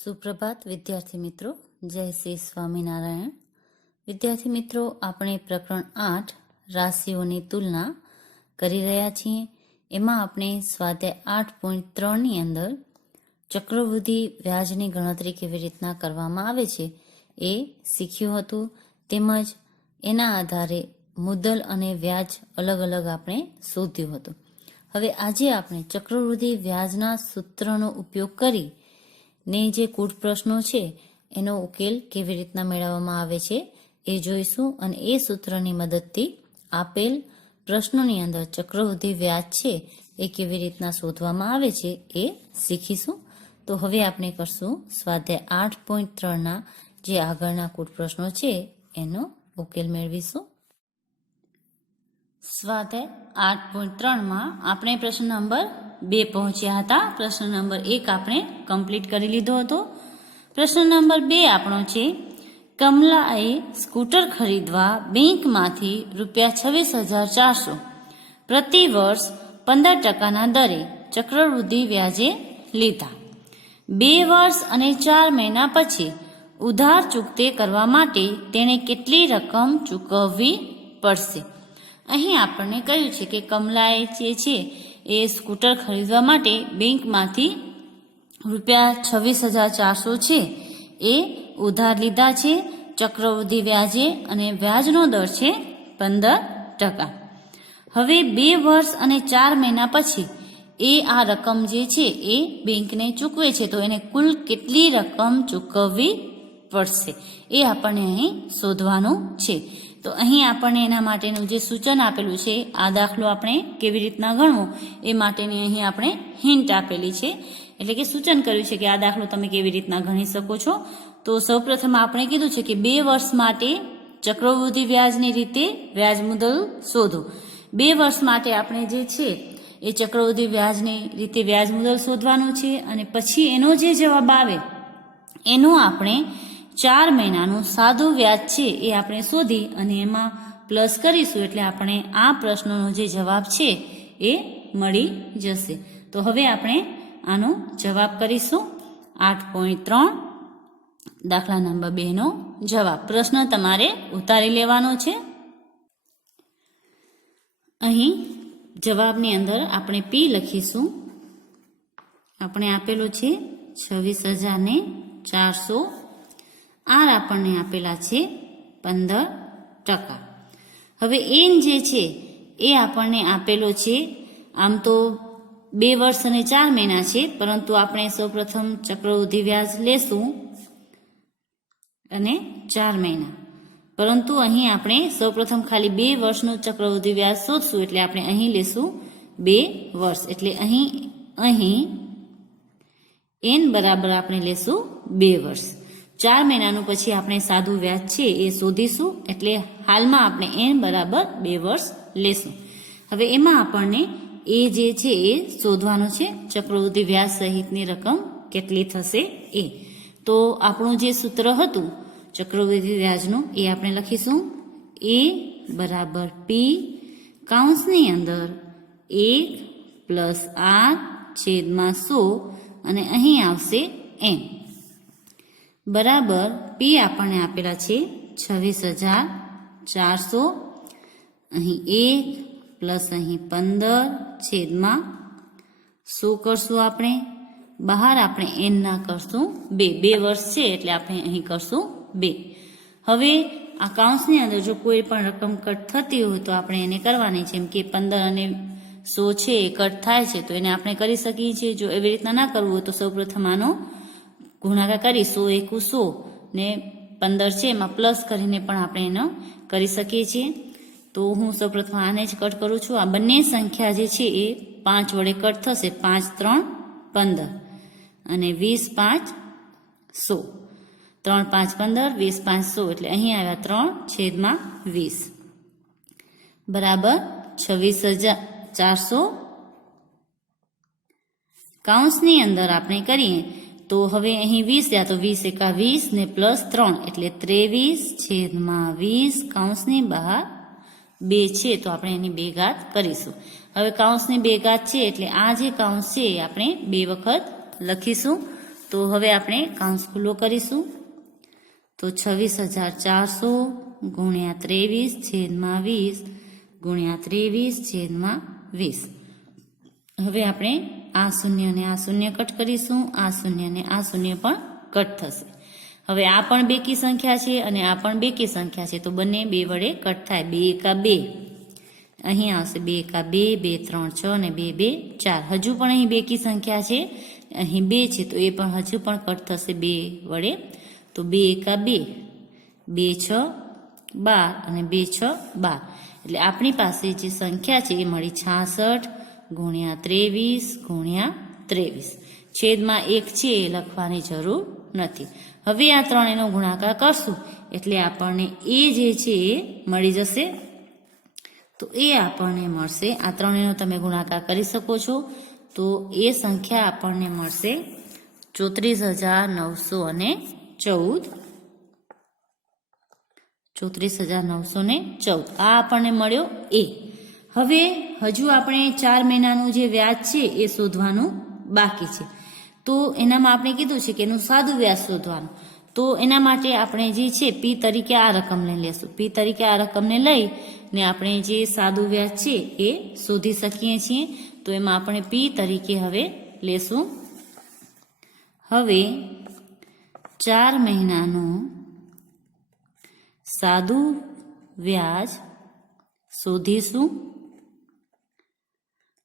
સુપ્રભાત વિદ્યાર્થી મિત્રો, જય શ્રી સ્વામિનારાયણ. વિદ્યાર્થી મિત્રો, આપણે પ્રકરણ 8 રાશિઓની તુલના કરી રહ્યા છીએ. એમાં આપણે સ્વાધ્યાય 8.3ની અંદર ચક્રવૃદ્ધિ વ્યાજની ગણતરી કેવી રીતના કરવામાં આવે છે એ શીખ્યું હતું, તેમજ એના આધારે મુદ્દલ અને વ્યાજ અલગ અલગ આપણે શોધ્યું હતું. હવે આજે આપણે ચક્રવૃદ્ધિ વ્યાજના સૂત્રનો ઉપયોગ કરી ને જે કુટ પ્રશ્નો છે એનો ઉકેલ કેવી રીતના મેળવવામાં આવે છે એ જોઈશું, અને એ સૂત્રની મદદથી આપેલ પ્રશ્નોની અંદર ચક્રવૃદ્ધિ વ્યાજ છે એ કેવી રીતના શોધવામાં આવે છે એ શીખીશું. તો હવે આપણે કરશું સ્વાધ્યાય 8.3ના જે આગળના કુટ પ્રશ્નો છે એનો ઉકેલ મેળવીશું. સ્વાધ્યાય 8.3માં આપણે પ્રશ્ન નંબર 2 પહોંચ્યા હતા. પ્રશ્ન નંબર 1 આપણે કમ્પ્લીટ કરી લીધો હતો. પ્રશ્ન નંબર 2 આપણો છે, કમલાએ સ્કૂટર ખરીદવા બેંકમાંથી ₹26,400 પ્રતિ વર્ષ 15%ના દરે ચક્રવૃદ્ધિ વ્યાજે લીધા. 2 વર્ષ અને 4 મહિના પછી ઉધાર ચૂકતે કરવા માટે તેણે કેટલી રકમ ચૂકવવી પડશે? અહીં આપણને કહ્યું છે કે કમલાએ જે છે એ સ્કૂટર ખરીદવા માટે બેંકમાંથી ₹26,400 છે એ ઉધાર લીધા છે ચક્રવૃદ્ધિ વ્યાજે, અને વ્યાજનો દર છે 15%. હવે 2 વર્ષ અને 4 મહિના પછી એ આ રકમ જે છે એ બેંકને ચૂકવે છે, તો એને કુલ કેટલી રકમ ચૂકવવી પડશે એ આપણને અહીં શોધવાનું છે. તો અહીં આપણને એના માટેનું જે સૂચન આપેલું છે, આ દાખલો આપણે કેવી રીતના ગણવો એ માટેની અહીં આપણે હિન્ટ આપેલી છે, એટલે કે સૂચન કર્યું છે કે આ દાખલો તમે કેવી રીતના ગણી શકો છો. તો સૌપ્રથમ આપણે કીધું છે કે 2 વર્ષ માટે ચક્રવૃદ્ધિ વ્યાજની રીતે વ્યાજ મુદ્દલ શોધો. 2 વર્ષ માટે આપણે જે છે એ ચક્રવૃદ્ધિ વ્યાજની રીતે વ્યાજ મુદ્દલ શોધવાનું છે, અને પછી એનો જે જવાબ આવે એનું આપણે 4 મહિનાનું સાદું વ્યાજ છે એ આપણે શોધી અને એમાં પ્લસ કરીશું, એટલે આપણે આ પ્રશ્નનો જે જવાબ છે એ મળી જશે. તો હવે આપણે આનો જવાબ કરીશું. 8.3 દાખલા નંબર 2નો જવાબ. પ્રશ્ન તમારે ઉતારી લેવાનો છે. અહીં જવાબની અંદર આપણે P લખીશું. આપણે આપેલો છે 26,400, આર આપણને આપેલા છે 15%. હવે એન જે છે એ આપણને આપેલો છે, આમ તો 2 વર્ષ અને 4 મહિના છે, પરંતુ આપણે સૌપ્રથમ ચક્રવૃદ્ધિ વ્યાજ લેશું અને 4 મહિના, પરંતુ અહીં આપણે સૌપ્રથમ ખાલી 2 વર્ષનું ચક્રવૃદ્ધિ વ્યાજ શોધશું, એટલે આપણે અહીં લેશું 2 વર્ષ, એટલે અહીં એન બરાબર આપણે લેશું 2 વર્ષ. 4 મહિનાનું પછી આપણે સાદું વ્યાજ છે એ શોધીશું, એટલે હાલમાં આપણે એન બરાબર 2 વર્ષ લેશું. હવે એમાં આપણને એ જે છે એ શોધવાનું છે, ચક્રવૃદ્ધિ વ્યાજ સહિતની રકમ કેટલી થશે એ. તો આપણું જે સૂત્ર હતું ચક્રવૃદ્ધિ વ્યાજનું એ આપણે લખીશું એ બરાબર પી કૌંસની અંદર 1 + r/100, અને અહીં આવશે એન બરાબર પી આપણને આપેલા છે 26,400, અહીં 1 + અહીં 15/100 કરશું આપણે. બહાર આપણે એન ના કરશું 2 વર્ષ છે એટલે આપણે અહીં કરશું 2. હવે આ કૌંસની અંદર જો કોઈ પણ રકમ કટ થતી હોય તો આપણે એને કરવાની, જેમ કે 15 અને 100 છે એ કટ થાય છે તો એને આપણે કરી શકીએ છીએ. જો એવી રીતના ના કરવું હોય તો સૌપ્રથમ આનો ગુણાકાર કરી 100 × 100 ને 15 છે એમાં પ્લસ કરીને પણ આપણે એનો કરી શકીએ છીએ. તો હું સૌપ્રથમ આને જ કટ કરું છું. આ બંને સંખ્યા જે છે એ 5 વડે કટ થશે. 5 × 3 = 15 અને 20 × 5 = 100. 3 × 5 = 15, 20 × 5 = 100, એટલે અહીં આવ્યા 3/20 બરાબર 26,400. કૌંસની અંદર આપણે કરીએ તો હવે અહીં 20 થયા, તો 20 × 20 ને +3 એટલે 23/20. કૌંસની બહાર 2 છે તો આપણે એની 2 ઘાત કરીશું. હવે કૌંસની 2 ઘાત છે એટલે આ જે કૌંસ છે એ આપણે 2 વખત લખીશું. તો હવે આપણે કાઉન્સ ખુલ્લો કરીશું. તો 26,400 ગુણ્યા 23 છેદમાં 20 ગુણ્યા 23 છેદમાં 20. હવે આપણે આ શૂન્ય અને આ શૂન્ય કટ કરીશું. આ શૂન્ય અને આ શૂન્ય પણ કટ થશે. હવે આ પણ બેકી સંખ્યા છે અને આ પણ બેકી સંખ્યા છે, તો બંને 2 વડે કટ થાય. 2 એકા 2, અહીં આવશે 2 એકા 2, 2 3 6 અને 2 2 4. હજુ પણ અહીં બેકી સંખ્યા છે, અહીં 2 છે, તો એ પણ હજુ પણ કટ થશે 2 વડે. તો 2 એકા 2, 2 6 12 અને 2 6 12. એટલે આપણી પાસે જે સંખ્યા છે એ મળી 66 ગુણ્યા 23 ગુણ્યા 23. છેદમાં 1 છે એ લખવાની જરૂર નથી. હવે આ ત્રણેયનો ગુણાકાર કરશું એટલે આપણને એ જે છે એ મળી જશે. તો એ આપણને મળશે, આ ત્રણેયનો તમે ગુણાકાર કરી શકો છો, તો એ સંખ્યા આપણને મળશે 34,914. 34,914 આ આપણને મળ્યો એ. હવે હજુ આપણે 4 મહિનાનું જે વ્યાજ છે એ શોધવાનું બાકી છે. તો એનામાં આપણે કીધું છે કે એનું સાદું વ્યાજ શોધવાનું. તો એના માટે આપણે જે છે પી તરીકે આ રકમ લઈ લેશું. પી તરીકે આ રકમને લઈ ને આપણે જે સાદું વ્યાજ છે એ શોધી શકીએ છીએ. તો એમાં આપણે પી તરીકે હવે લેશું. હવે 4 મહિનાનું સાદું વ્યાજ શોધીશું.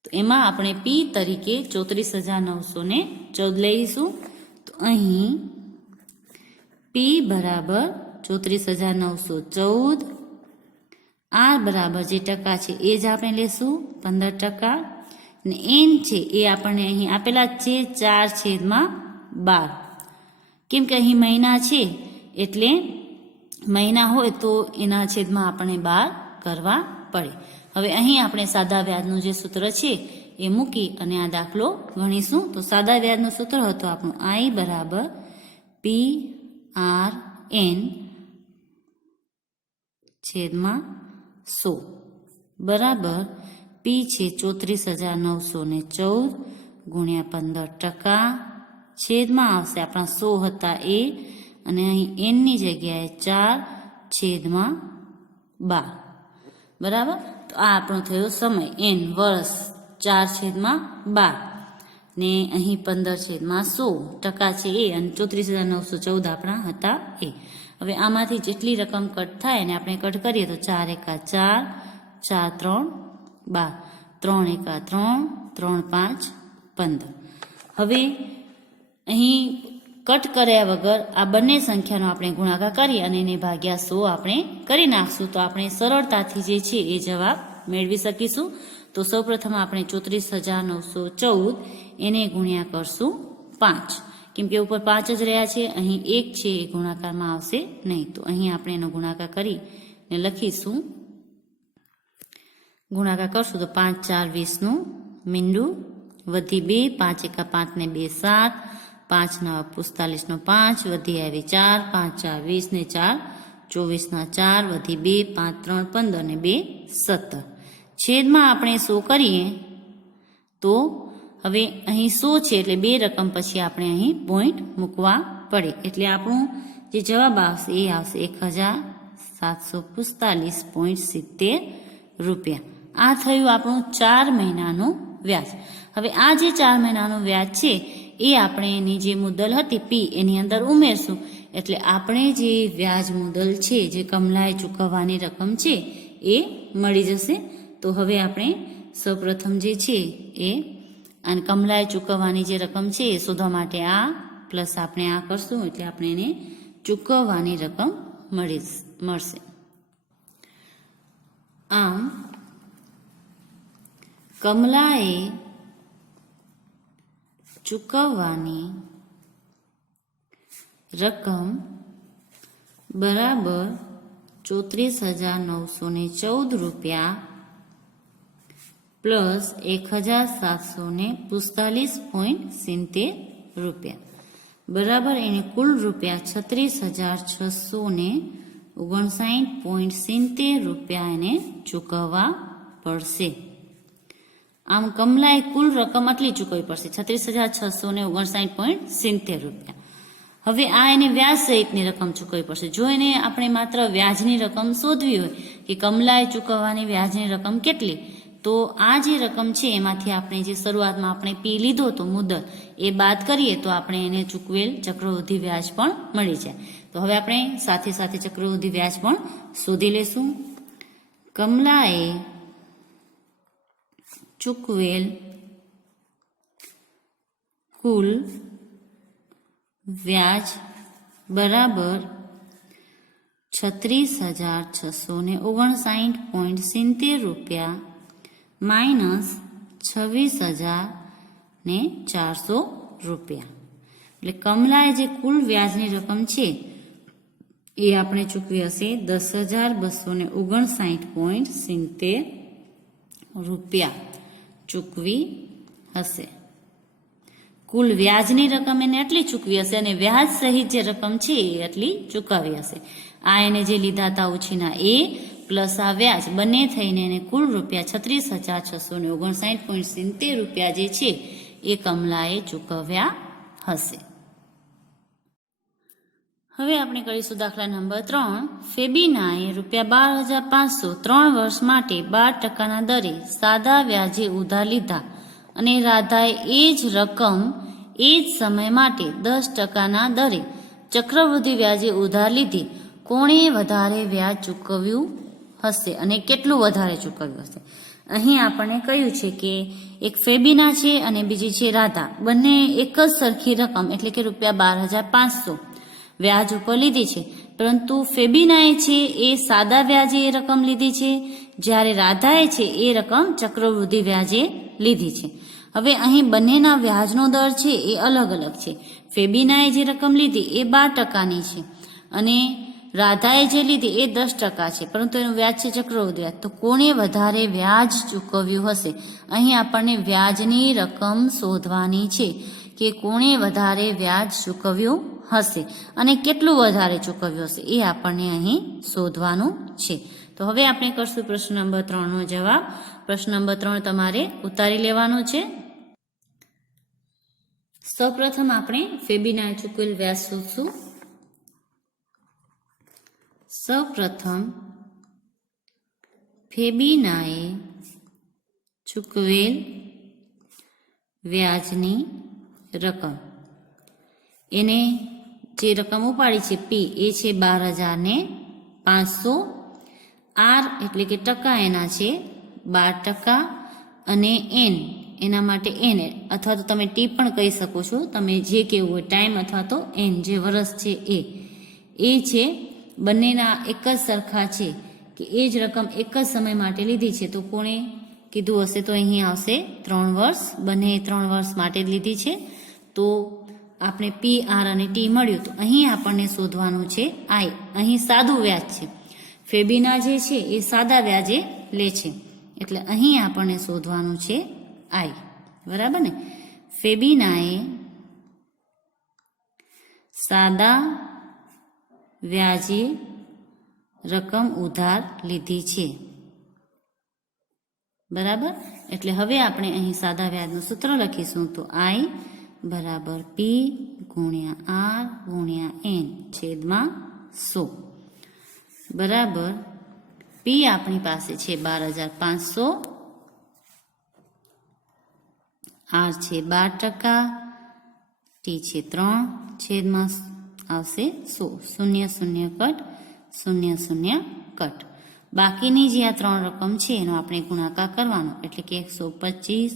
તો એમાં આપણે પી તરીકે 34,914 લઈશું. તો અહીં પી બરાબર 34,914, આર બરાબર જે ટકા છે એ જ આપણે લેશું 15%, ને એન છે એ આપણને અહીં આપેલા જ છે 4/12. કેમ કે અહીં મહિના છે એટલે મહિના હોય તો એના છેદમાં આપણે 12 કરવા પડે. હવે અહીં આપણે સાદા વ્યાજનું જે સૂત્ર છે એ મૂકી અને આ દાખલો ગણીશું. તો સાદા વ્યાજનું સૂત્ર હતું આપણું આઈ બરાબર પી આર એન છેદમાં 100 બરાબર પી છે 34,914 ગુણ્યા 15% છેદમાં આવશે આપણા 100 હતા એ, અને અહીં એનની જગ્યાએ 4/12 બરાબર. તો આ આપણો થયો સમય એન વર્ષ 4/12 ને અહીં 15/100 છે એ, અને 34,914 આપણા હતા એ. હવે આમાંથી જેટલી રકમ કટ થાય અને આપણે કટ કરીએ તો 4 એકા 4, 4 3 12, 3 એકા 3, 3 5 15. હવે અહીં કટ કર્યા વગર આ બંને સંખ્યાનો આપણે ગુણાકાર કરી અને એને ભાગ્યા 100 આપણે કરી નાખશું તો આપણે સરળતાથી જે છે એ જવાબ મેળવી શકીશું. તો સૌપ્રથમ આપણે 34,914 એને ગુણ્યા કરશું 5, કેમ કે ઉપર 5 જ રહ્યા છે, અહીં 1 છે એ ગુણાકારમાં આવશે નહીં. તો અહીં આપણે એનો ગુણાકાર કરીને લખીશું. ગુણાકાર કરશું તો 5 4 20નું મીંડું વધી 2, 5 એકા 5 ને 2 7, 5 9 45નો 5 વધી આવી 4, 5 4 20 ને 4 24ના 4 વધી 2, 5 3 15 ને 2 17. છેદમાં આપણે 100 કરીએ તો હવે અહીં 100 છે એટલે 2 રકમ પછી આપણે અહીં પોઈન્ટ મૂકવા પડે, એટલે આપણું જે જવાબ આવશે એ આવશે 1,745.70 રૂપિયા. આ થયું આપણું 4 મહિનાનું વ્યાજ. હવે આ જે 4 મહિનાનું વ્યાજ છે એ આપણે એની જે મુદ્દલ હતી પી એની અંદર ઉમેરશું, એટલે આપણે જે વ્યાજ મુદ્દલ છે જે કમલાએ ચૂકવવાની રકમ છે એ મળી જશે. તો હવે આપણે સૌપ્રથમ જે છે એ અને કમલાએ ચૂકવવાની જે રકમ છે એ શોધવા માટે આ પ્લસ આપણે આ કરશું એટલે આપણે એને ચૂકવવાની રકમ મળશે. આમ કમલાએ ચૂકવવાની રકમ બરાબર 34,914 રૂપિયા પ્લસ 1,745.70 રૂપિયા બરાબર એને કુલ રૂપિયા 36,659.70 રૂપિયા એને ચૂકવવા પડશે. આમ કમલાએ કુલ રકમ આટલી ચૂકવવી પડશે 36,659.70 રૂપિયા. હવે આ એને વ્યાજ સહિતની રકમ ચૂકવવી પડશે. જો એને આપણે માત્ર વ્યાજની રકમ શોધવી હોય કે કમલાએ ચૂકવવાની વ્યાજની રકમ કેટલી, તો આ જે રકમ છે એમાંથી આપણે જે શરૂઆતમાં આપણે પી લીધો તો મુદત એ બાદ કરીએ તો આપણે એને ચૂકવેલ ચક્રવૃદ્ધિ વ્યાજ પણ મળી જાય. તો હવે આપણે સાથે સાથે ચક્રવૃદ્ધિ વ્યાજ પણ શોધી લેશું. કમલાએ ચૂકવેલ કુલ વ્યાજ બરાબર 36,659.70 રૂપિયા માઇનસ 26,400 રૂપિયા. એટલે કમલાએ જે કુલ વ્યાજની રકમ છે એ આપણે ચૂકવી હશે 10,259.70 રૂપિયા ચૂકવી હશે. કુલ વ્યાજની રકમ એને એટલી ચૂકવી હશે અને વ્યાજ સહિત જે રકમ છે એ એટલી ચૂકવી હશે. આ એને જે લીધા હતા ઉછીના એ પ્લસ આ વ્યાજ બંને થઈને એને કુલ રૂપિયા 36,659.70 રૂપિયા જે છે એ કમલાએ ચૂકવ્યા હશે. હવે આપણે કરીશું દાખલા નંબર 3. ફેબીનાએ રૂપિયા 12,500 3 વર્ષ માટે 12% દરે સાદા વ્યાજે ઉધાર લીધા અને રાધાએ એ જ રકમ એ જ સમય માટે 10% દરે ચક્રવૃદ્ધિ વ્યાજે ઉધાર લીધી. કોણે વધારે વ્યાજ ચૂકવ્યું હશે અને કેટલું વધારે ચૂકવ્યું હશે? અહીં આપણને કહ્યું છે કે એક ફેબીના છે અને બીજી છે રાધા. બંને એક જ સરખી રકમ એટલે કે રૂપિયા 12,500 વ્યાજ ઉપર લીધી છે, પરંતુ ફેબીનાએ છે એ સાદા વ્યાજે એ રકમ લીધી છે, જ્યારે રાધાએ છે એ રકમ ચક્રવૃદ્ધિ વ્યાજે લીધી છે. હવે અહીં બંનેના વ્યાજનો દર છે એ અલગ અલગ છે. ફેબીનાએ જે રકમ લીધી એ 12%ની છે અને રાધાએ જે લીધી એ 10% છે, પરંતુ એનું વ્યાજ છે ચક્રવૃદ્ધિ વ્યાજ. તો કોણે વધારે વ્યાજ ચૂકવ્યું હશે? અહીં આપણને વ્યાજની રકમ શોધવાની છે કે કોણે વધારે વ્યાજ ચૂકવ્યું હશે અને કેટલું વધારે ચૂકવ્યું હશે એ આપણને અહીં શોધવાનું છે. તો હવે આપણે કરશું પ્રશ્ન નંબર 3 નો જવાબ. પ્રશ્ન નંબર 3 તમારે ઉતારી લેવાનો છે. સૌપ્રથમ આપણે ફેબીનાએ ચૂકવેલ વ્યાજ શોધશું. સૌપ્રથમ ફેબીનાએ ચૂકવેલ વ્યાજની રકમ, એને જે રકમ ઉપાડી છે પી એ છે 12,500. આર એટલે કે ટકા એના છે 12% અને એન એના માટે એન અથવા તો તમે ટી પણ કહી શકો છો, તમે જે કહેવું હોય, ટાઈમ અથવા તો એન જે વર્ષ છે એ છે. બંનેના એક જ સરખા છે કે એ જ રકમ એક જ સમય માટે લીધી છે. તો કોણે કીધું હશે? તો અહીં આવશે 3 વર્ષ. બંને 3 વર્ષ માટે જ લીધી છે. તો આપણે પી, આર અને ટી મળ્યું. તો અહીં આપણને શોધવાનું છે આઈ. અહીં સાદું વ્યાજ છે. ફેબીના જે છે એ સાદા વ્યાજે લે છે, એટલે અહીં આપણને શોધવાનું છે આઈ. બરાબર ને? ફેબીનાએ સાદા વ્યાજે રકમ ઉધાર લીધી છે. બરાબર? એટલે હવે આપણે અહીં સાદા વ્યાજનું સૂત્ર લખીશું. તો આઈ બરાબર પી ગુણ્યા આર ગુણ્યા એન છેદમાં 100 બરાબર. પી આપણી પાસે છે 12,500, આર છે 12%, ટી છે 3 છેદમાં આવશે 100. 0 0 કટ 0 0 કટ. બાકીની જે આ 3 રકમ છે એનો આપણે ગુણાકાર કરવાનો, એટલે કે 125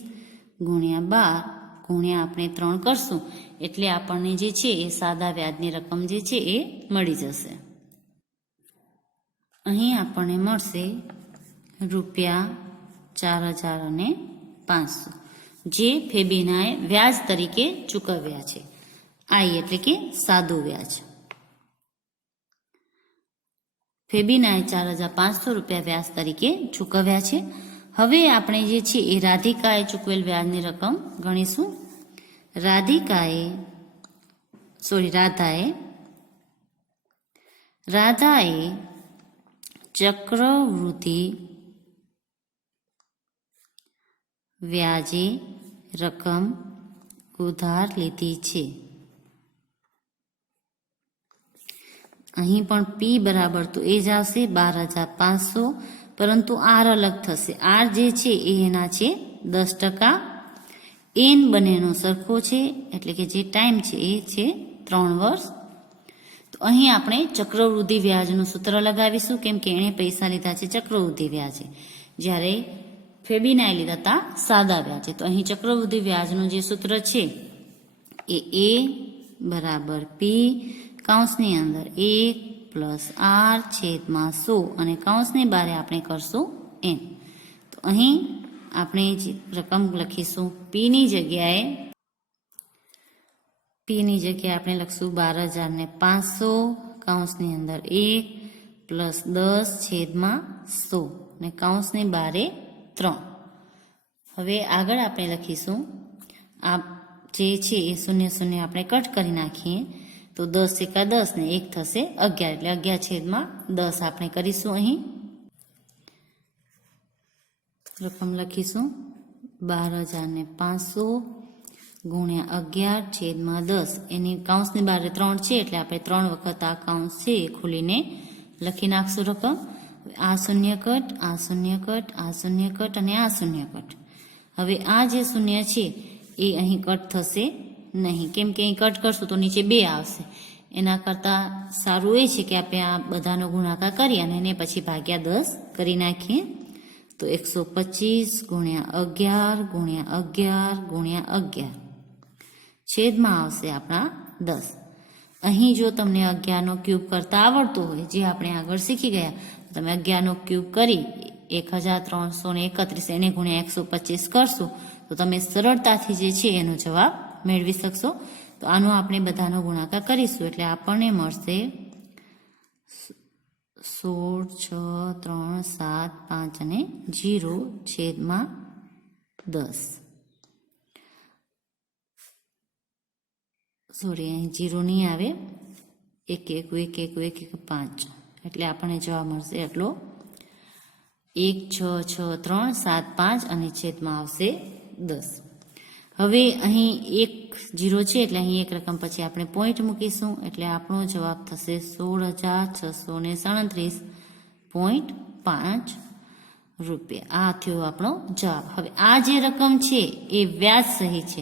ગુણ્યા 12 ગુણ્યા આપણે 3 કરશું એટલે આપણને જે છે એ સાદા વ્યાજની રકમ જે છે એ મળી જશે. અહીં આપણને મળશે રૂપિયા 4,500 જે ફેબીનાએ વ્યાજ તરીકે ચૂકવ્યા છે. આઈ એટલે કે સાદું વ્યાજ. ફેબીનાએ 4,500 રૂપિયા વ્યાજ તરીકે ચૂકવ્યા છે. હવે આપણે જે છે એ રાધિકાએ ચૂકવેલ વ્યાજની રકમ ગણીશું. રાધાએ ચક્રવૃદ્ધિ વ્યાજે રકમ ઉધાર લીધી છે. અહીં પણ પી બરાબર તો એ જ આવશે 12,500, પરંતુ આર અલગ થશે. આર જે છે એ એના છે 10%. એન બંનેનો સરખો છે, એટલે કે જે ટાઈમ છે એ છે 3 વર્ષ. તો અહીં આપણે ચક્રવૃદ્ધિ વ્યાજનું સૂત્ર લગાવીશું, કેમ કે એણે પૈસા લીધા છે ચક્રવૃદ્ધિ વ્યાજે, જ્યારે ફેબીનાએ લીધા હતા સાદા વ્યાજે. તો અહીં ચક્રવૃદ્ધિ વ્યાજનું જે સૂત્ર છે એ બરાબર પી કૌંસની અંદર 1 પ્લસ આર છેદમાં 100 અને કૌંસની બારે આપણે કરશું એન. તો અહીં આપણે જે રકમ લખીશું પીની જગ્યાએ આપણે લખશું 12,500 કૌંસની અંદર 1 પ્લસ 10 છેદમાં 100 અને કૌંસની બારે 3. હવે આગળ આપણે લખીશું આ જે છે એ 0 આપણે કટ કરી નાખીએ તો 10 એકા 10 ને 1 થશે 11, એટલે 11 છેદમાં 10 આપણે કરીશું. અહીં રકમ લખીશું 12,500 ગુણ્યા 11 છેદમાં 10. એની કૌંસની બારે 3 છે, એટલે આપણે 3 વખત આ કૌંસ છે એ ખોલીને લખી નાખશું રકમ. આ 0 કટ, આ 0 કટ, આ 0 કટ અને આ 0 કટ. હવે આ જે 0 છે એ અહીં કટ થશે નહીં, કેમ કે અહીં કટ કરશું તો નીચે 2 આવશે. એના કરતાં સારું એ છે કે આપણે આ બધાનો ગુણાકાર કરી અને એને પછી ભાગ્યા 10 કરી નાખીએ. તો 125 ગુણ્યા 11 ગુણ્યા 11 ગુણ્યા 11 છેદમાં આવશે આપણા 10. અહીં જો તમને 11નો ક્યુબ કરતા આવડતું હોય, જે આપણે આગળ શીખી ગયા, તમે 11નો ક્યુબ કરી 1331 એને ગુણ્યા 125 કરશો તો તમે સરળતાથી જે છે એનો જવાબ મેળવી શકશો. તો આનો આપણે બધાનો ગુણાકાર કરીશું, એટલે આપણને મળશે 16, 6, 3, 7, 5 અને 0 છેદમાં 10. સોરી, અહીં 0 નહીં આવે, 1 1 1 1 1 5, એટલે આપણને જવાબ મળશે એટલો 1 6 6 3 7 5 અને છેદમાં આવશે 10. હવે અહીં 1 0 છે, એટલે અહીં એક રકમ પછી આપણે પોઈન્ટ મૂકીશું, એટલે આપણો જવાબ થશે 16,637.5 રૂપિયા. આ થયો આપણો જવાબ. હવે આ જે રકમ છે એ વ્યાજ સહિત છે,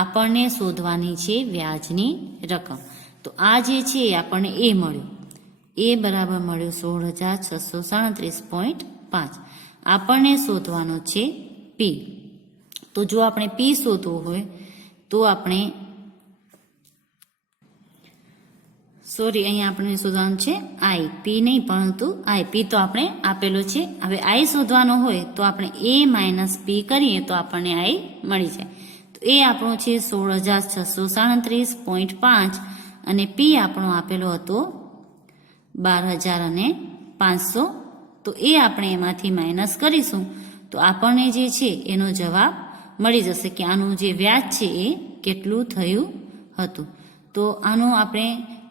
આપણને શોધવાની છે વ્યાજની રકમ. તો આ જે છે એ આપણને એ મળ્યું, એ બરાબર મળ્યું 16,637.5. આપણને શોધવાનો છે પી. તો જો આપણે પી શોધવું હોય તો આપણે અહીંયા આપણે શોધવાનું છે આઈ, પી નહીં પરંતુ આઈ. પી તો આપણે આપેલો છે. હવે આઈ શોધવાનો હોય તો આપણે એ માઇનસ પી કરીએ તો આપણને આઈ મળી જાય. તો એ આપણો છે 16,637.5 અને પી આપણો આપેલો હતો 12,500. તો એ આપણે એમાંથી માઇનસ કરીશું તો આપણને જે છે એનો જવાબ મળી જશે કે આનું જે વ્યાજ છે એ કેટલું થયું હતું. તો આનું આપણે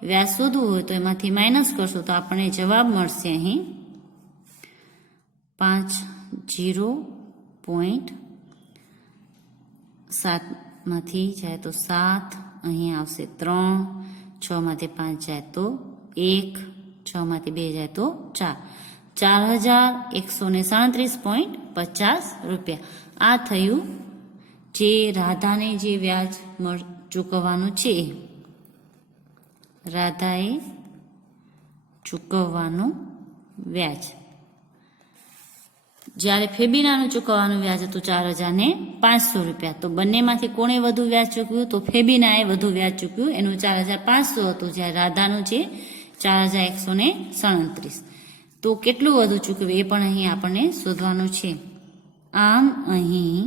વ્યાજ શોધવું હોય તો એમાંથી માઇનસ કરશું તો આપણને જવાબ મળશે અહીં 50.7 માંથી જાય તો 7, અહીં આવશે 3, 6 માંથી 5 જાય તો 1, 6 માંથી 2 જાય તો 4, 4,137.50 રૂપિયા. આ થયું જે રાધાને જે વ્યાજ ચૂકવવાનું છે, રાધાએ ચૂકવવાનું વ્યાજ. જ્યારે ફેબીનાનું ચૂકવવાનું વ્યાજ હતું 4,500 રૂપિયા. તો બંનેમાંથી કોણે વધુ વ્યાજ ચૂકવ્યું? તો ફેબીનાએ વધુ વ્યાજ ચૂકવ્યું, એનું 4,500 હતું, જ્યારે રાધાનું છે 4,137. તો કેટલું વધુ ચૂકવ્યું એ પણ અહીં આપણને શોધવાનું છે. આમ અહીં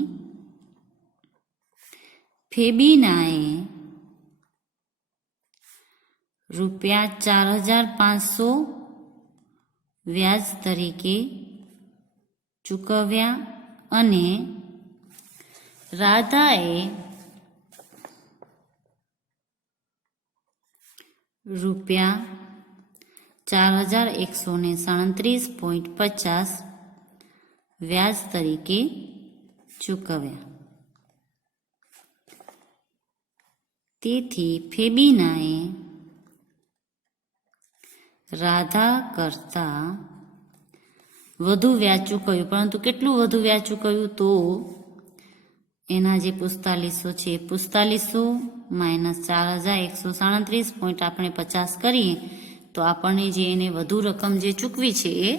ફેબીનાએ રૂપિયા 4,500 વ્યાજ તરીકે ચૂકવ્યા અને રાધાએ રૂપિયા 4,137.50 વ્યાજ તરીકે ચૂકવ્યા. તેથી ફેબીનાએ રાધા કરતા વધુ વ્યાજ ચૂકવ્યું. પરંતુ કેટલું વધુ વ્યાજ ચૂકવ્યું? તો એના જે 4500 છે, 4500 માઇનસ 4137 પોઈન્ટ આપણે 50 કરીએ તો આપણને જે એને વધુ રકમ જે ચૂકવી છે એ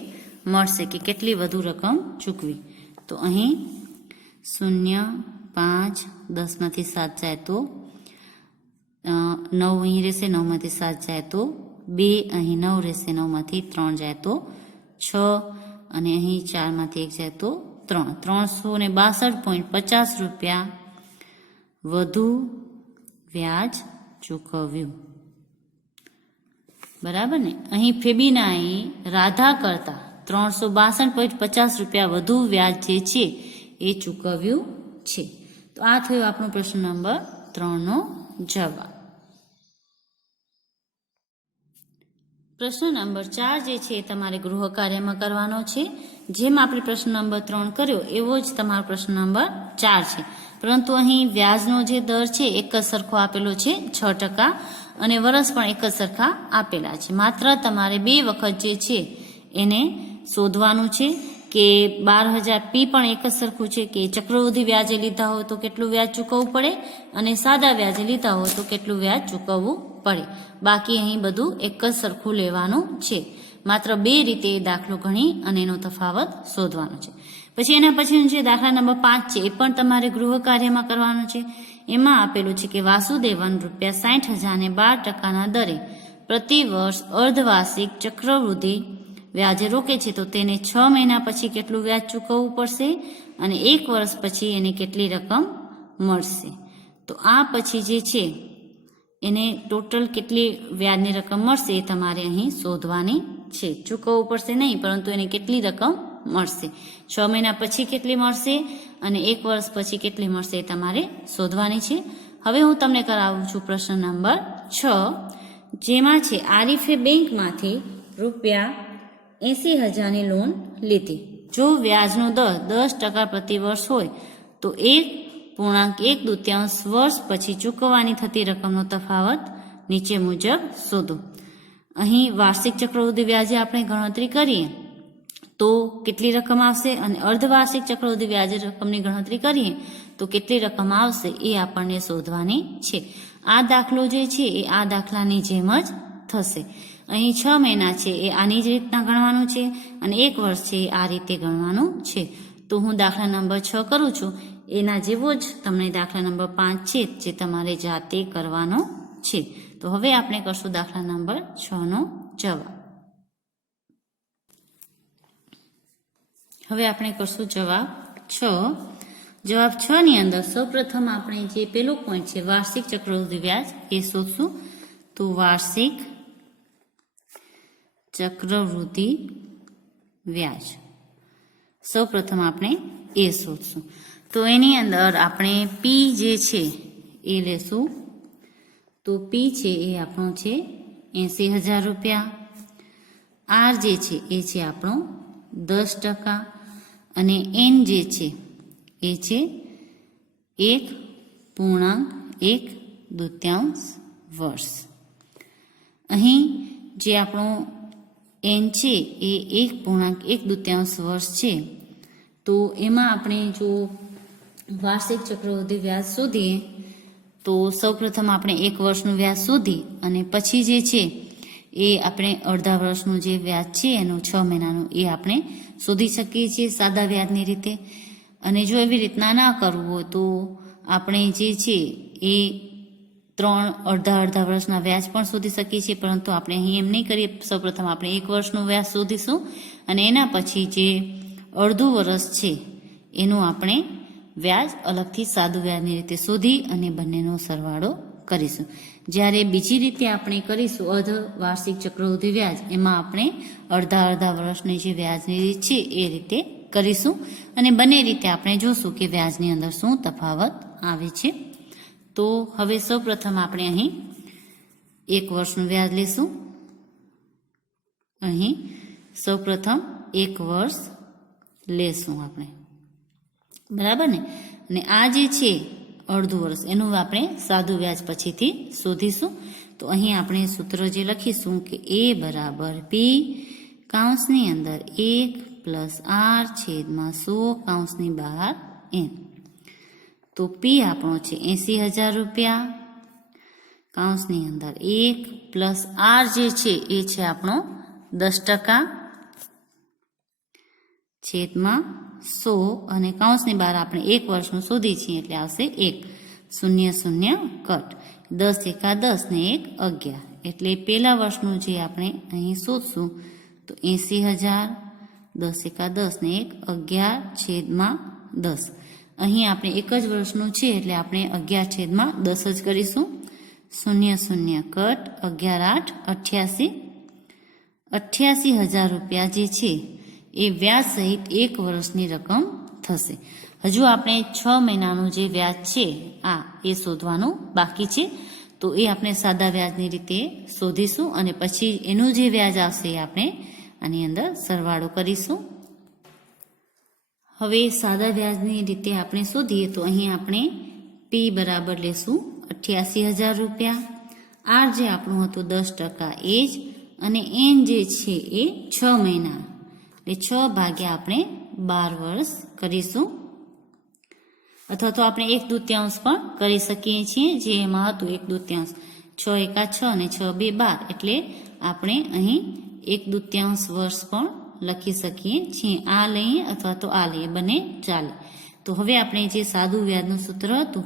મળશે કે કેટલી વધુ રકમ ચૂકવી. તો અહીં 0, 5, 10માંથી 7 જાય તો 9 અહીં રહેશે, 9માંથી 7 જાય તો 2, અહીં 9 રહેશે, 9માંથી 3 જાય તો 6 અને અહીં 4માંથી 1 જાય તો 3. 362.50 રૂપિયા વધુ વ્યાજ ચૂકવ્યું. બરાબર ને? અહીં ફેબીનાએ રાધા કરતા 362.50 રૂપિયા વધુ વ્યાજ જે છે એ ચૂકવ્યું છે. તો આ થયો આપણો પ્રશ્ન નંબર 3 નો જવાબ. પ્રશ્ન નંબર 4 જે છે એ તમારે ગૃહ કાર્યમાં કરવાનો છે. જેમ આપણે પ્રશ્ન નંબર 3 કર્યો એવો જ તમારો પ્રશ્ન નંબર 4 છે. પરંતુ અહીં વ્યાજનો જે દર છે એક જ સરખો આપેલો છે 6% અને વર્ષ પણ એક જ સરખા આપેલા છે. માત્ર તમારે 2 વખત જે છે એને શોધવાનું છે કે 12,000 પી પણ એક જ સરખું છે કે ચક્રવૃદ્ધિ વ્યાજે લીધા હોય તો કેટલું વ્યાજ ચૂકવવું પડે અને સાદા વ્યાજે લીધા હોય તો કેટલું વ્યાજ ચૂકવવું પડે. બાકી અહીં બધું એક જ સરખું લેવાનું છે. માત્ર 2 રીતે એ દાખલો ગણી અને એનો તફાવત શોધવાનો છે. પછી એના પછીનો જે દાખલા નંબર 5 છે એ પણ તમારે ગૃહ કાર્યમાં કરવાનો છે. એમાં આપેલું છે કે વાસુદેવન ₹60,000 ને 12%ના દરે પ્રતિ વર્ષ અર્ધવાર્ષિક ચક્રવૃદ્ધિ વ્યાજે રોકે છે તો તેને 6 મહિના પછી કેટલું વ્યાજ ચૂકવવું પડશે અને 1 વર્ષ પછી એને કેટલી રકમ મળશે. તો આ પછી જે છે એને ટોટલ કેટલી વ્યાજની રકમ મળશે એ તમારે અહીં શોધવાની છે. ચૂકવવું પડશે નહીં, પરંતુ એને કેટલી રકમ મળશે, 6 મહિના પછી કેટલી મળશે અને 1 વર્ષ પછી કેટલી મળશે એ તમારે શોધવાની છે. હવે હું તમને કરાવું છું પ્રશ્ન નંબર 6, જેમાં છે આરીફે બેંકમાંથી ₹80,000ની લોન લીધી. જો વ્યાજનો દર 10% પ્રતિ વર્ષ હોય તો 1.1/2 વર્ષ પછી ચૂકવવાની થતી રકમનો તફાવત નીચે મુજબ શોધો. અહીં વાર્ષિક ચક્રવૃદ્ધિ વ્યાજે આપણે ગણતરી કરીએ તો કેટલી રકમ આવશે અને અર્ધવાર્ષિક ચક્રવૃદ્ધિ વ્યાજે રકમની ગણતરી કરીએ તો કેટલી રકમ આવશે એ આપણને શોધવાની છે. આ દાખલો જે છે એ આ દાખલાની જેમ જ થશે. અહીં 6 મહિના છે એ આની જ રીતના ગણવાનું છે અને 1 વર્ષ છે એ આ રીતે ગણવાનું છે. તો હું દાખલા નંબર 6 કરું છું એના જેવો જ તમને દાખલા નંબર 5 છે જે તમારે જાતે કરવાનો છે. તો હવે આપણે કરશું દાખલા નંબર 6 નો જવાબ. હવે આપણે કરશું જવાબ 6. જવાબ 6 ની અંદર સૌપ્રથમ આપણે જે પેલો પોઈન્ટ છે વાર્ષિક ચક્રવૃદ્ધિ વ્યાજ એ શોધશું. તો વાર્ષિક ચક્રવૃદ્ધિ વ્યાજ સૌપ્રથમ આપણે એ શોધશું. તો એની અંદર આપણે પી જે છે એ લેશું. તો પી છે એ આપણો છે 80,000 રૂપિયા. આર જે છે એ છે આપણો 10% અને એન જે છે એ છે 1.1/2 વર્ષ. અહીં જે આપણો એન છે એ 1.1/2 વર્ષ છે. તો એમાં આપણે જો વાર્ષિક ચક્રવૃદ્ધિ વ્યાજ શોધીએ તો સૌપ્રથમ આપણે 1 વર્ષનું વ્યાજ શોધી અને પછી જે છે એ આપણે અડધા વર્ષનું જે વ્યાજ છે એનું 6 મહિનાનું એ આપણે શોધી શકીએ છીએ સાદા વ્યાજની રીતે. અને જો એવી રીતના ના કરવું હોય તો આપણે જે છે એ 3 અડધા વર્ષના વ્યાજ પણ શોધી શકીએ છીએ, પરંતુ આપણે અહીં એમ નહીં કરીએ. સૌપ્રથમ આપણે 1 વર્ષનું વ્યાજ શોધીશું અને એના પછી જે અડધું વર્ષ છે એનું આપણે વ્યાજ અલગથી સાદું વ્યાજની રીતે શોધી અને બંનેનો સરવાળો કરીશું. જ્યારે બીજી રીતે આપણે કરીશું અર્ધ વાર્ષિક ચક્રવૃદ્ધિ વ્યાજ, એમાં આપણે અડધા વર્ષની જે વ્યાજની રીત છે એ રીતે કરીશું અને બંને રીતે આપણે જોશું કે વ્યાજની અંદર શું તફાવત આવે છે. તો હવે સૌપ્રથમ આપણે અહીં 1 વર્ષનું વ્યાજ લેશું. અહીં સૌપ્રથમ 1 વર્ષ લેશું આપણે. બરાબર ને. અને આ જે છે અડધું વર્ષ એનું આપણે સાદું વ્યાજ પછીથી શોધીશું. તો અહીં આપણે સૂત્ર જે લખીશું કે એ બરાબર પી કૌંસની અંદર 1 + r છેદમાં 100 કૌંસની બહાર n. તો પી આપણો છે 80,000 રૂપિયા કૌંસની અંદર 1 + r જે છે એ છે આપણો 10% છેદમાં 100 અને કૌંસની બહાર આપણે 1 વર્ષનું શોધી છીએ એટલે આવશે 1 0 0 કટ 10 એકા 10 ને 1 11 એટલે પહેલા વર્ષનું જે આપણે અહીં શોધશું તો 80,000 10 એકા 10 ને 1 11 છેદમાં 10. અહીં આપણે એક જ વર્ષનું છે એટલે આપણે 11 છેદમાં 10 જ કરીશું. 0 0 કટ 11 8 88,000 રૂપિયા જે છે એ વ્યાજ સહિત એક વર્ષની રકમ થશે. હજુ આપણે 6 મહિનાનું જે વ્યાજ છે એ શોધવાનું બાકી છે. તો એ આપણે સાદા વ્યાજની રીતે શોધીશું અને પછી એનું જે વ્યાજ આવશે એ આપણે આની અંદર સરવાળો કરીશું. હવે સાદા વ્યાજની રીતે આપણે શોધીએ તો અહીં આપણે પી બરાબર લેશું 88,000 રૂપિયા. આર જે આપણું હતું 10% એ જ અને એન જે છે એ 6 મહિના એટલે 6 ભાગ્યા આપણે 12 વર્ષ કરીશું. અથવા તો આપણે 1/2 પણ કરી શકીએ છીએ જે એમાં હતું 1/2 6 એકા 6 અને 6 2 12 એટલે આપણે અહીં 1/2 વર્ષ પણ લખી શકીએ છીએ. આ લઈએ અથવા તો આ લઈએ બંને ચાલે. તો હવે આપણે જે સાદું વ્યાજનું સૂત્ર હતું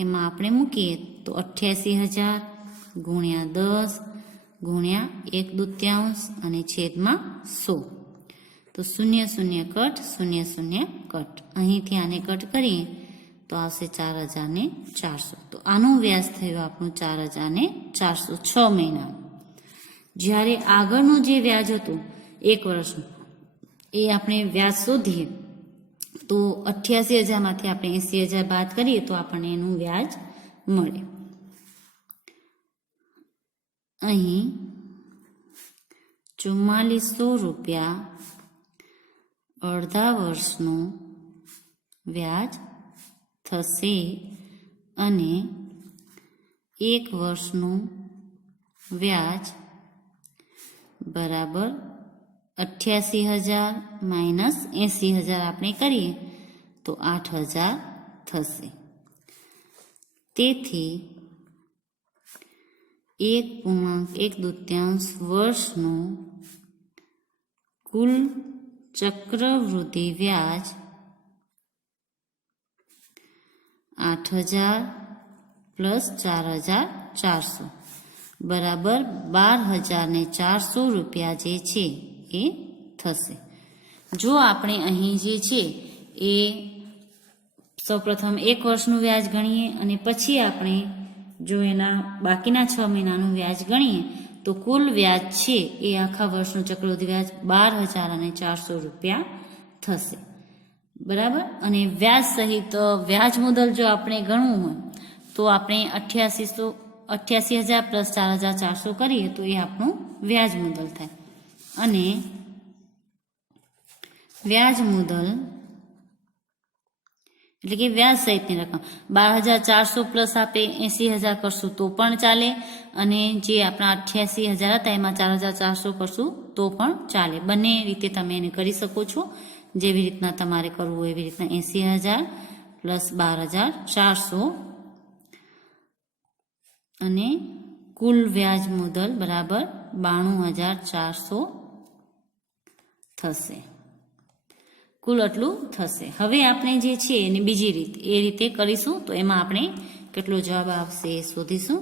એમાં આપણે મૂકીએ તો 88,000 ગુણ્યા 10 ગુણ્યા 1/2 અને છેદમાં 100. તો 0 0 કટ 0 0 કટ અહીંથી આને કટ કરીએ તો આવશે 4,400. તો આનું વ્યાજ થયું આપણું 4,400 6 મહિના. જ્યારે આગળનું જે વ્યાજ હતું 1 વર્ષનું એ આપણે વ્યાજ શોધીએ તો 88,000 માંથી આપણે 80,000 બાદ કરીએ તો આપણને એનું વ્યાજ મળે. અહીં 4400 રૂપિયા અડધા વર્ષનું વ્યાજ થશે અને 1 વર્ષનું વ્યાજ બરાબર 88,000 માઇનસ 80,000 આપણે કરીએ તો 8,000 થશે. તેથી 1.1/2 વર્ષનું કુલ ચક્રવૃદ્ધિ વ્યાજ 8,000 પ્લસ 4,400 બરાબર 12,400 રૂપિયા જે છે એ થશે. જો આપણે અહીં જે છે એ સૌપ્રથમ 1 વર્ષનું વ્યાજ ગણીએ અને પછી આપણે જો એના બાકીના 6 મહિનાનું વ્યાજ ગણીએ તો કુલ વ્યાજ છે એ આખા વર્ષનું ચક્રવૃદ્ધિ વ્યાજ 12,400 રૂપિયા થશે. બરાબર. અને વ્યાજ સહિત વ્યાજ મુદલ જો આપણે ગણવું હોય તો આપણે 88,000 પ્લસ 4,400 કરીએ તો એ આપણું વ્યાજ મુદલ થાય. અને વ્યાજ મુદલ એટલે કે વ્યાજ સહિતની રકમ 12,400 પ્લસ આપણે 80,000 કરશું તો પણ ચાલે અને જે આપણા 88,000 હતા એમાં 4,400 કરશું તો પણ ચાલે. બંને રીતે તમે એને કરી શકો છો. જેવી રીતના તમારે કરવું હોય એવી રીતના 80,000 પ્લસ 12,400 અને કુલ વ્યાજ મુદલ બરાબર 92,400 થશે. કુલ આટલું થશે. હવે આપણે જે છે એની બીજી રીત એ રીતે કરીશું તો એમાં આપણે કેટલો જવાબ આવશે એ શોધીશું.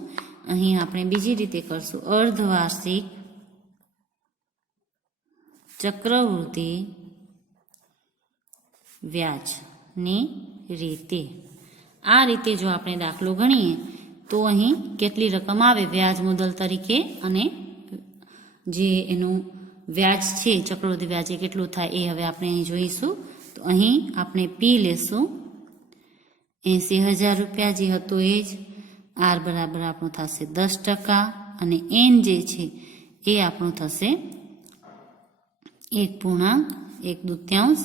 અહીં આપણે બીજી રીતે કરશું અર્ધવાર્ષિક ચક્રવૃદ્ધિ વ્યાજની રીતે. આ રીતે જો આપણે દાખલો ગણીએ તો અહીં કેટલી રકમ આવે વ્યાજ મુદલ તરીકે અને જે એનું વ્યાજ છે ચક્રવૃદ્ધિ વ્યાજ એ કેટલું થાય એ હવે આપણે અહીં જોઈશું. તો અહીં આપણે પી લેશું 80,000 રૂપિયા જે હતું એ જ. આર બરાબર આપણું થશે 10% અને એન જે છે એ આપણું થશે 1.1/2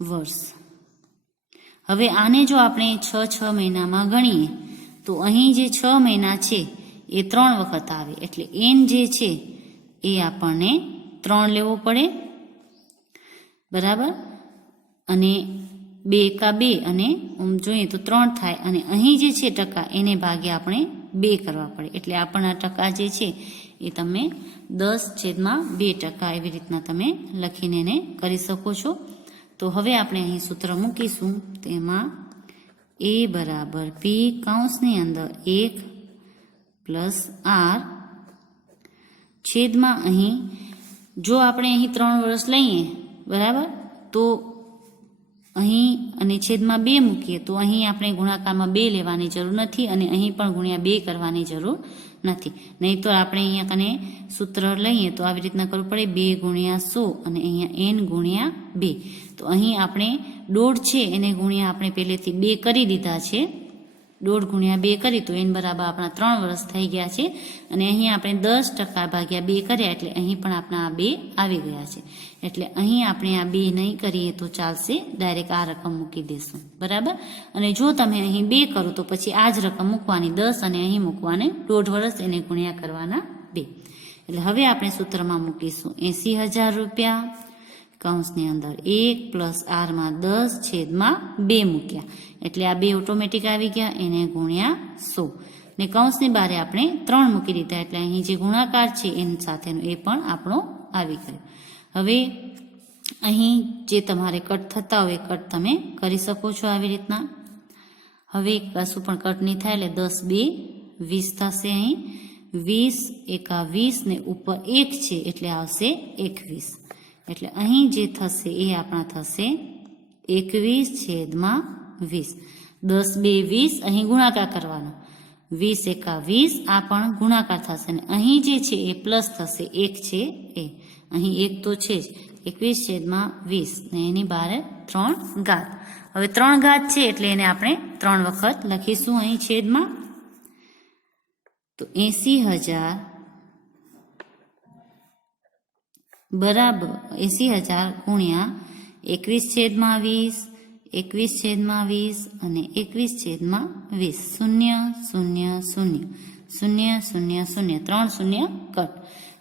વર્ષ. હવે આને જો આપણે 6 મહિનામાં ગણીએ તો અહીં જે 6 મહિના છે એ 3 વખત આવે, એટલે n જે છે એ આપણને 3 લેવો પડે, બરાબર. અને 2 એકા 2 અને જોઈએ તો 3 થાય, અને અહીં જે છે ટકા એને ભાગે આપણે 2 કરવા પડે, એટલે આપણને ટકા જે છે એ તમે 10/2% એવી રીતના તમે લખીને એને કરી શકો છો. તો હવે આપણે અહીં સૂત્ર મૂકીશું, તેમાં a બરાબર p કૌંસની અંદર 1 પ્લસ r છેદમાં અહીં જો આપણે અહીં 3 વર્ષ લઈએ, બરાબર, તો અહીં અને છેદમાં 2 મૂકીએ તો અહીં આપણે ગુણાકારમાં 2 લેવાની જરૂર નથી, અને અહીં પણ ગુણ્યા 2 કરવાની જરૂર નથી. નહીં તો આપણે અહીંયા કને સૂત્ર લઈએ તો આવી રીતના કરવું પડે, 2 ગુણ્યા 100 અને અહીંયા n ગુણ્યા 2. તો અહીં આપણે 1.5 છે એને ગુણ્યા આપણે પહેલેથી 2 કરી દીધા છે, 1.5 ગુણ્યા 2 કરી તો n બરાબર આપણા 3 વર્ષ થઈ ગયા છે, અને અહીં આપણે 10% ભાગ્યા 2 કર્યા એટલે અહીં પણ આપણા આ 2 આવી ગયા છે. એટલે અહીં આપણે આ 2 નહીં કરીએ તો ચાલશે, ડાયરેક્ટ આ રકમ મૂકી દેશું, બરાબર. અને જો તમે અહીં 2 કરો તો પછી આ જ રકમ મૂકવાની 10 અને અહીં મૂકવાને 1.5 વર્ષ એને ગુણ્યા કરવાના 2. એટલે હવે આપણે સૂત્રમાં મૂકીશું 80,000 રૂપિયા કૌંસની અંદર 1 પ્લસ r માં 10 છેદમાં 2 મૂક્યા, એટલે આ 2 ઓટોમેટિક આવી ગયા, એને ગુણ્યા 100, ને કૌંસની બારે આપણે 3 મૂકી દીધા, એટલે અહીં જે ગુણાકાર છે એની સાથેનો એ પણ આપણો આવી ગયો. હવે અહીં જે તમારે કટ થતા હોય કટ તમે કરી શકો છો આવી રીતના. હવે કશું પણ કટ નહીં થાય, એટલે 10 2 20 થશે. અહીં 20 એકા 20 ને ઉપર 1 છે એટલે આવશે 21, એટલે અહીં જે થશે એ આપણા થશે 21/20. 10 2 20 અહીં ગુણાકાર કરવાનો, 20 એકા 20 આ પણ ગુણાકાર થશે, અને અહીં જે છે એ પ્લસ થશે, 1 છે એ અહીં 1 તો છે જ, 21/20 ને એની બારે 3 ઘાત. હવે 3 ઘાત છે એટલે એને આપણે 3 વખત લખીશું અહીં છેદમાં. તો 80,000 બરાબર 80,000 ગુણ્યા 21/20, 21/20 અને 21/20, 0 0 0 0 0 3 શૂન્ય કટ.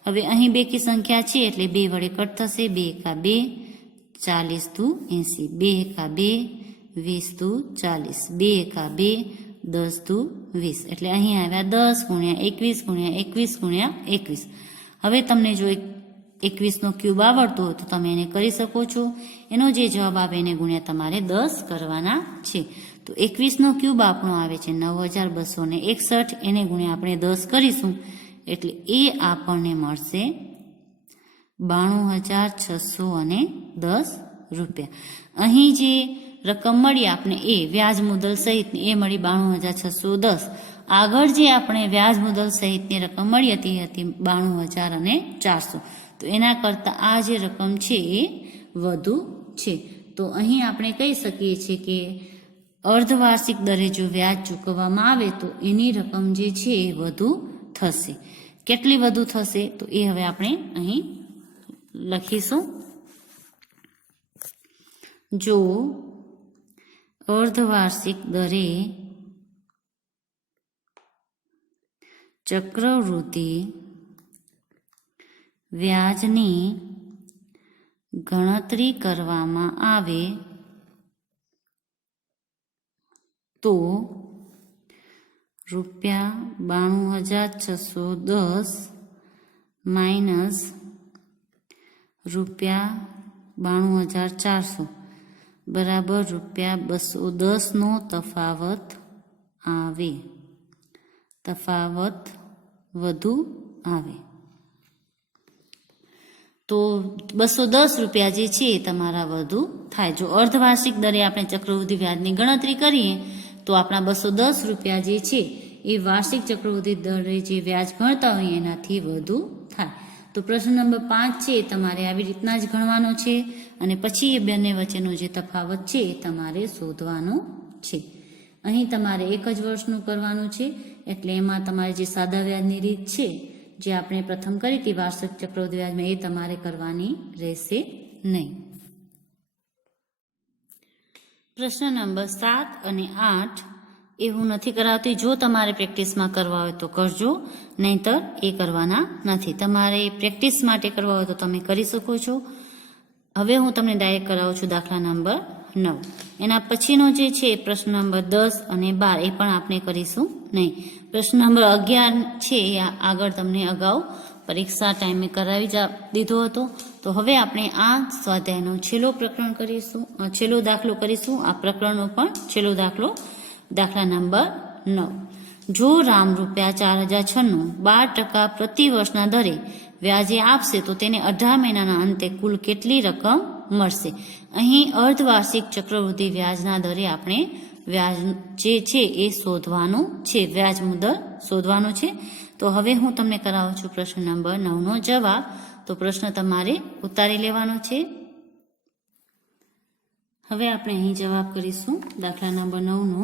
હવે અહીં બેકી સંખ્યા છે એટલે 2 વડે કટ થશે, 2 એકા 2 40 દુ 80, 2 એકા 2 20 દુ 40, 2 એકા 2 10 દુ 20, એટલે અહીં આવ્યા 10 ગુણ્યા 21 ગુણ્યા 21 ગુણ્યા 21. હવે તમને જો 21 નો ક્યુબ આવડતો હોય તો તમે એને કરી શકો છો, એનો જે જવાબ આવે એને ગુણ્યા તમારે 10 કરવાના છે. તો 21 નો ક્યુબ આપણો આવે છે 9,261, એને ગુણ્યા આપણે 10 કરીશું એટલે એ આપણને મળશે 92,610 રૂપિયા. અહીં જે રકમ મળી આપણે એ વ્યાજ મુદલ સહિતની એ મળી 92,610. આગળ જે આપણે વ્યાજ મુદલ સહિતની રકમ મળી હતી 92,400. તો એના કરતાં આ જે રકમ છે એ વધુ છે. તો અહીં આપણે કહી શકીએ છીએ કે અર્ધવાર્ષિક દરે જો વ્યાજ ચૂકવવામાં આવે તો એની રકમ જે છે એ વધુ થશે. કેટલી વધુ થશે તો એ હવે આપણે અહીં લખીશું. જો અર્ધવાર્ષિક દરે ચક્રવૃદ્ધિ વ્યાજની ગણતરી કરવામાં આવે તો ₹92,610 માઇનસ ₹92,400 બરાબર ₹210 નો તફાવત આવે, તફાવત વધુ આવે. તો 210 રૂપિયા જે છે એ તમારા વધુ થાય. જો અર્ધવાર્ષિક દરે આપણે ચક્રવૃદ્ધિ વ્યાજની ગણતરી કરીએ તો આપણા 210 રૂપિયા જે છે એ વાર્ષિક ચક્રવૃદ્ધિ દરે જે વ્યાજ ગણતા હોય એનાથી વધુ થાય. તો પ્રશ્ન નંબર 5 છે એ તમારે આવી રીતના જ ગણવાનો છે, અને પછી એ બંને વચ્ચેનો જે તફાવત છે એ તમારે શોધવાનો છે. અહીં તમારે 1 જ વર્ષનું કરવાનું છે, એટલે એમાં તમારે જે સાદા વ્યાજની રીત છે જે આપણે પ્રથમ કરી હતી વાર્ષિક ચક્રવૃદ્ધિ વ્યાજમાં એ તમારે કરવાની રહેશે નહીં. પ્રશ્ન નંબર 7 અને 8 એ હું નથી કરાવતી. જો તમારે પ્રેક્ટિસમાં કરવા હોય તો કરજો, નહીંતર એ કરવાના નથી. તમારે પ્રેક્ટિસ માટે કરવા હોય તો તમે કરી શકો છો. હવે હું તમને ડાયરેક્ટ કરાવું છું દાખલા નંબર 9. એના પછીનો જે છે પ્રશ્ન નંબર 10 અને 12 એ પણ આપણે કરીશું નહીં. પ્રશ્ન નંબર 11 છે એ આગળ તમને અગાઉ પરીક્ષા ટાઈમે કરાવી દીધો હતો. તો હવે આપણે આ સ્વાધ્યાયનો છેલ્લો દાખલો કરીશું. આ પ્રકરણનો પણ છેલ્લો દાખલો, દાખલા નંબર 9. જો રામ ₹4096 12% પ્રતિ વર્ષના દરે વ્યાજે આપશે તો તેને 18 મહિનાના અંતે કુલ કેટલી રકમ મળશે? અહીં અર્ધવાર્ષિક ચક્રવૃદ્ધિ વ્યાજના દરે આપણે વ્યાજ જે છે એ શોધવાનું છે, વ્યાજ મુદત શોધવાનું છે. તો હવે હું તમને કરાવું છું પ્રશ્ન નંબર 9નો જવાબ. તો પ્રશ્ન તમારે ઉતારી લેવાનો છે. હવે આપણે અહીં જવાબ કરીશું દાખલા નંબર 9નો.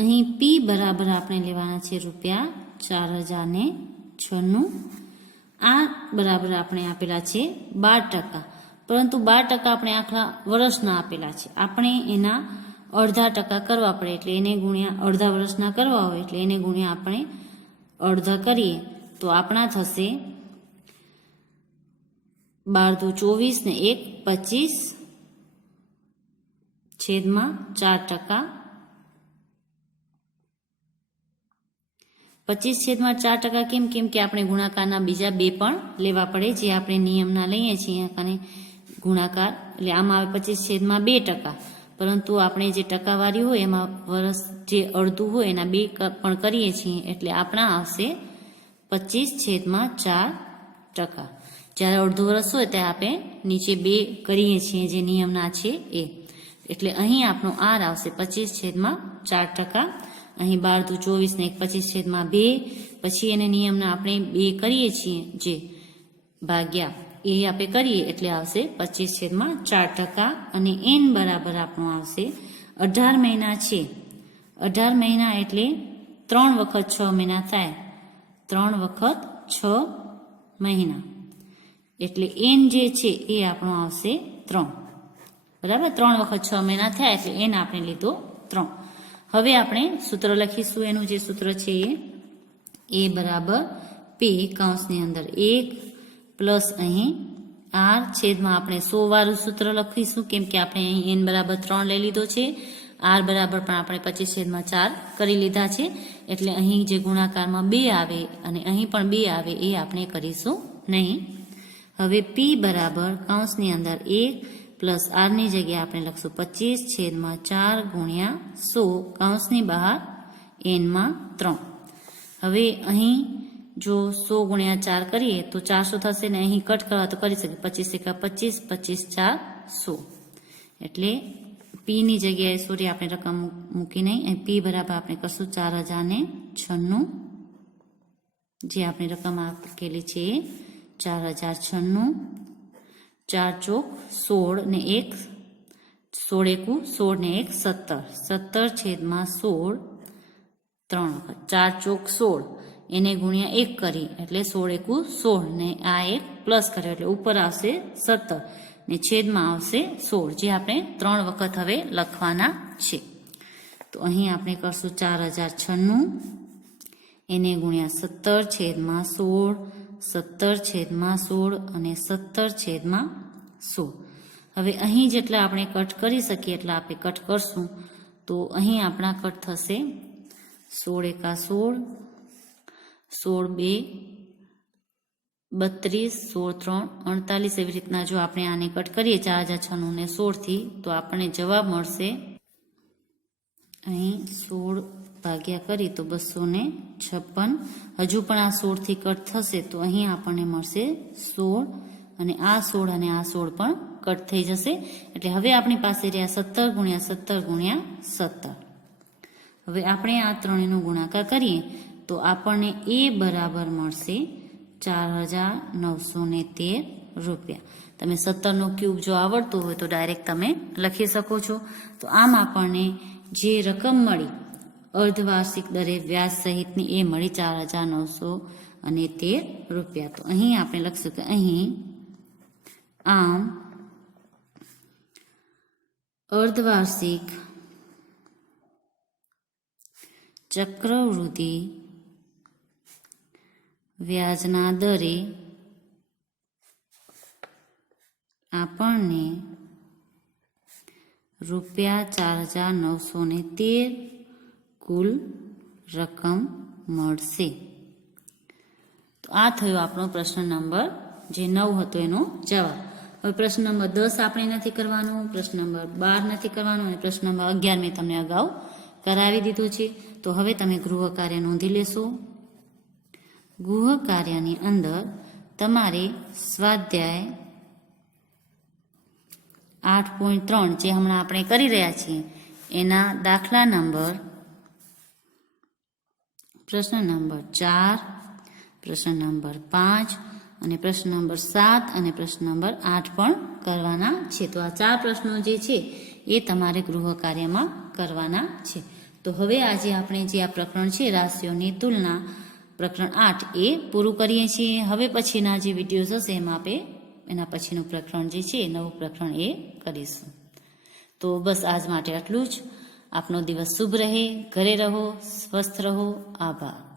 અહીં પી બરાબર આપણે લેવાના છે ₹4096. આ બરાબર આપણે આપેલા છે 12%, પરંતુ 12% આપણે આખા વર્ષના આપેલા છે. આપણે એના અડધા ટકા કરવા પડે, એટલે એને ગુણ્યા અડધા વર્ષના કરવા હોય એટલે એને ગુણ્યા આપણે અડધા કરીએ તો આપણા થશે 12 × 24 ને 1 25/4%. 25/4% કેમ કે આપણે ગુણાકારના બીજા 2 પણ લેવા પડે, જે આપણે નિયમના લઈએ છીએ અને ગુણાકાર, એટલે આમાં આવે 25/2%. પરંતુ આપણે જે ટકાવારી હોય એમાં વર્ષ જે અડધું હોય એના 2 પણ કરીએ છીએ, એટલે આપણા આવશે 25/4%. જ્યારે અડધું વર્ષ હોય ત્યારે આપણે નીચે 2 કરીએ છીએ જે નિયમના છે એ, એટલે અહીં આપણો આર આવશે 25/4%. અહીં 12 × 24 ને 25/2, પછી એને નિયમના આપણે 2 કરીએ છીએ જે ભાગ્યા એ આપણે કરીએ એટલે આવશે 25/4%. અને એન બરાબર આપણું આવશે 18 મહિના છે. 18 મહિના એટલે 3 વખત 6 મહિના થાય, 3 વખત 6 મહિના, એટલે એન જે છે એ આપણો આવશે 3. બરાબર, 3 વખત 6 મહિના થયા એટલે એન આપણે લીધો 3. હવે આપણે સૂત્ર લખીશું. એનું જે સૂત્ર છે એ બરાબર પી કૌંસની અંદર 1 પ્લસ અહીં આર છેદમાં આપણે 100 વાળું સૂત્ર લખીશું, કેમ કે આપણે અહીં એન બરાબર 3 લઈ લીધો છે. આર બરાબર પણ આપણે 25/4 કરી લીધા છે, એટલે અહીં જે ગુણાકારમાં 2 આવે અને અહીં પણ 2 આવે એ આપણે કરીશું નહીં. હવે પી બરાબર કૌંસની અંદર 1 પ્લસ આરની જગ્યાએ આપણે લખશું 25/4 × 100 કૌંસની બહાર એનમાં 3. હવે અહીં જો 100 × 4 કરીએ તો 400 થશે ને અહીં કટ કરવા તો કરી શકીએ 25 × 25, 25/4 100. એટલે પીની જગ્યાએ સોરી આપણે રકમ મૂકી નહીં, અહીં પી બરાબર આપણે કરશું 4096, જે આપણે રકમ આપેલી છે 4096. 4 ચોક 16 ને 1 16 એકુ 16 ને 1 17, 17/16 3 વખત 4 ચોક 16 એને ગુણ્યા 1 કરી એટલે 16 એકુ 16 ને આ 1 પ્લસ કર્યો એટલે ઉપર આવશે 17 ને છેદમાં આવશે 16, જે આપણે 3 વખત હવે લખવાના છે. તો અહીં આપણે કરશું 4096 એને ગુણ્યા 17/16, 17/16 અને 17/16. હવે અહીં જેટલા આપણે કટ કરી શકીએ એટલા આપણે કટ કરશું. તો અહીં આપણા કટ થશે 16 એકા 16, 16 2 32, 16 3 48. એવી રીતના જો આપણે આને કટ કરીએ 4096 ને 16 થી તો આપણને જવાબ મળશે અહીં 16 ભાગ્યા કરી તો 256. હજુ પણ આ 16 થી કટ થશે તો અહીં આપણને મળશે 16, અને આ 16 અને આ 16 પણ કટ થઈ જશે. એટલે હવે આપણી પાસે રહ્યા 17 × 17 × 17. હવે આપણે આ ત્રણેયનો ગુણાકાર કરીએ તો આપણને એ બરાબર મળશે 4913 રૂપિયા. તમે 17નો ક્યુબ જો આવડતું હોય તો ડાયરેક્ટ તમે લખી શકો છો. તો આમ આપણને જે રકમ મળી અર્ધવાર્ષિક દરે વ્યાજ સહિતની એ મળી 4913 રૂપિયા. તો અહીં આપણે લખશું કે અહીં આમ અર્ધવાર્ષિક ચક્રવૃદ્ધિ વ્યાજના દરે આપણને ₹4,913 કુલ રકમ મળશે. તો આ થયો આપણો પ્રશ્ન નંબર જે 9 હતો એનો જવાબ. હવે પ્રશ્ન નંબર 10 આપણે નથી કરવાનો, પ્રશ્ન નંબર 12 નથી કરવાનો અને પ્રશ્ન નંબર 11 મેં તમને અગાઉ કરાવી દીધું છે. તો હવે તમે ગૃહ કાર્ય નોંધી લેશો. ગૃહ કાર્યની અંદર તમારે સ્વાધ્યાય 8.3 જે હમણાં આપણે કરી રહ્યા છીએ એના દાખલા નંબર પ્રશ્ન નંબર 4, પ્રશ્ન નંબર 5 અને પ્રશ્ન નંબર 7 અને પ્રશ્ન નંબર 8 પણ કરવાના છે. તો આ 4 પ્રશ્નો જે છે એ તમારે ગૃહ કાર્યમાં કરવાના છે. તો હવે આજે આપણે જે આ પ્રકરણ છે રાશિઓની તુલના પ્રકરણ 8 એ પૂરું કરીએ છીએ. હવે પછીના જે વિડીયોઝ હશે એમાં આપણે એના પછીનું પ્રકરણ જે છે નવું પ્રકરણ એ કરીશું. તો બસ આજ માટે આટલું જ. આપનો દિવસ શુભ રહે, ઘરે રહો, સ્વસ્થ રહો. આભાર.